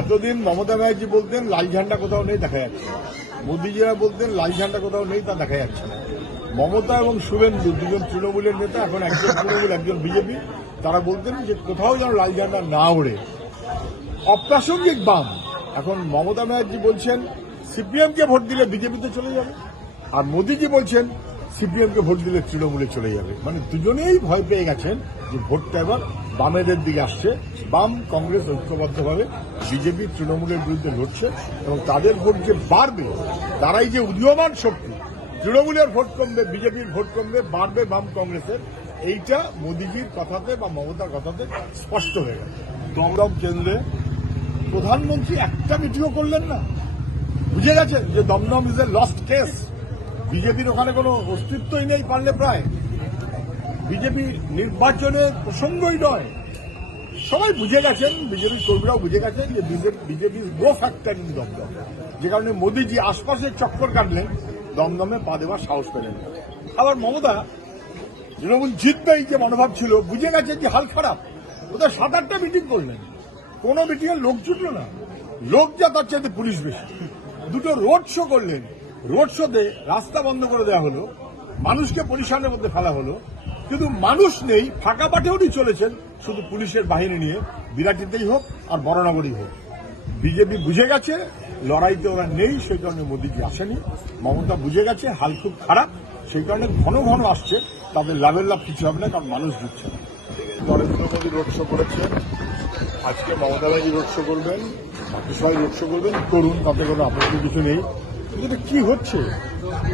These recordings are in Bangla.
এতদিন মমতা ব্যানার্জি বলতেন, লাল ঝান্ডা কোথাও নেই, দেখা যাচ্ছে। মোদিজিরা বলতেন, লাল ঝান্ডা কোথাও নেই, তা দেখা যাচ্ছে না। মমতা এবং শুভেন্দু দুজন তৃণমূলের নেতা, এখন একজন তৃণমূল, একজন বিজেপি, তারা বলতেন যে কোথাও যেন লাল ঝান্ডা না ওড়ে। অপ্রাসঙ্গিক বাম। এখন মমতা ব্যানার্জি বলছেন সিপিএম কে ভোট দিলে বিজেপিতে চলে যাবে। আর মোদিজি বলছেন সিপিএম কে ভোট দিলে তৃণমূলে চলে যাবে। মানে দুজনেই ভয় পেয়ে গেছেন যে ভোটটা এবার বামেদের দিকে আসছে। বাম কংগ্রেস ঐক্যবদ্ধভাবে বিজেপি, তৃণমূলের বিরুদ্ধে লড়ছে এবং তাদের ভোট যে বাড়বে, তারাই যে উদীয়মান শক্তি, তৃণমূলের ভোট কমবে, বিজেপির ভোট কমবে, বাড়বে বাম কংগ্রেসের, এইটা মোদিজির কথাতে বা মমতার কথাতে স্পষ্ট হয়ে গেছে। দমদম কেন্দ্রে প্রধানমন্ত্রী একটা মিটিংও করলেন না। বুঝে গেছেন যে Dum Dum is a lost case বিজেপির ওখানে কোনো অস্তিত্বই নেই পারলে প্রায়। বিজেপি নির্বাচনের প্রসঙ্গই নয়। সবাই বুঝে গেছেন বিজেপির কর্মীরাও বুঝে গেছেন যে BJP go factor in Dum Dum. যে কারণে মোদীজি আশপাশের চক্কর কাটলেন, দমদমে পা দেওয়ার সাহস পেলেন আবার মমতা, তৃণমূল জিতবেই যে মনোভাব ছিল, বুঝে গেছে যে হাল খারাপ। ওদের সাত আটটা মিটিং করলেন? কোনো মিটিংয়ে লোক জুটল না। লোক যা, তার চাইতে পুলিশ বেশি। দুটো রোড শো করলেন। রোড শোতে রাস্তা বন্ধ করে দেওয়া হলো। মানুষকে পরিশানের মধ্যে ফেলা হলো। কিন্তু মানুষ নেই, ফাঁকা পাঠেও চলেছেন। শুধু পুলিশের বাহিনী নিয়ে, বিরাটিতেই হোক আর বড়নগরই হোক। বিজেপি বুঝে গেছে, লড়াইতে ওরা নেই, সেই কারণে মোদীজি আসেনি। মমতা বুঝে গেছে, হাল খুব খারাপ, সেই কারণে ঘন ঘন আসছে। তাদের লাভের লাভ কিছু হবে না, কারণ মানুষ দিচ্ছে না। নরেন্দ্র মোদী রোড শো করেছেন আজকে মমতা ব্যানার্জি রোড শো করবেন, বাকি সবাই রোড শো করবেন, করুন, তাতে কোনো আপত্তি কিছু নেই। কিন্তু কি হচ্ছে?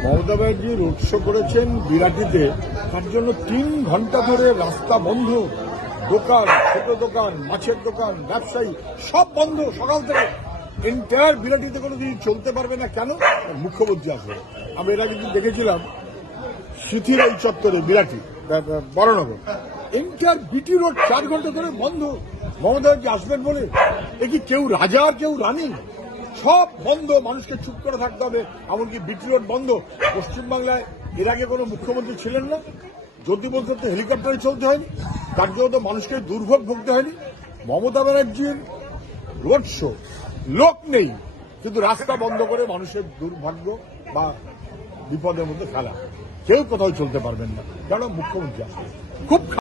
মমতা ব্যানার্জি রোড শো করেছেন বিরাটিতে। তার জন্য তিন ঘণ্টা ধরে রাস্তা বন্ধ। দোকান, ছোট দোকান, মাছের দোকান, ব্যবসায়ী, সব বন্ধ সকাল থেকে। এন্টায়ার বিরাটিতে কোনো দিন চলতে পারবে না কেন? মুখ্যমন্ত্রী আসবে। আমি এর আগে দেখেছিলাম সিথির এই চত্বরে Birati Baranagar. Enter BT road চার ঘণ্টা ধরে বন্ধ। মমতা ব্যানার্জি আসবেন বলে? এ কি কেউ রাজা কেউ রানী? সব বন্ধ, মানুষকে চুপ করে থাকতে হবে, এমনকি বিটি রোড বন্ধ। পশ্চিমবাংলায় এর আগে কোনো মুখ্যমন্ত্রী ছিলেন না। যদি বলতে তো হেলিকপ্টারে চলতে হয়নি। তার জন্য তো মানুষকে দুর্ভোগ ভুগতে হয়নি। মমতা ব্যানার্জির রোড শো লোক নেই। কিন্তু রাস্তা বন্ধ করে মানুষের দুর্ভাগ্য বা বিপদের মধ্যে ফেলা। কেউ কোথাও চলতে পারবেন না। কেন? মুখ্যমন্ত্রী আসবে খুব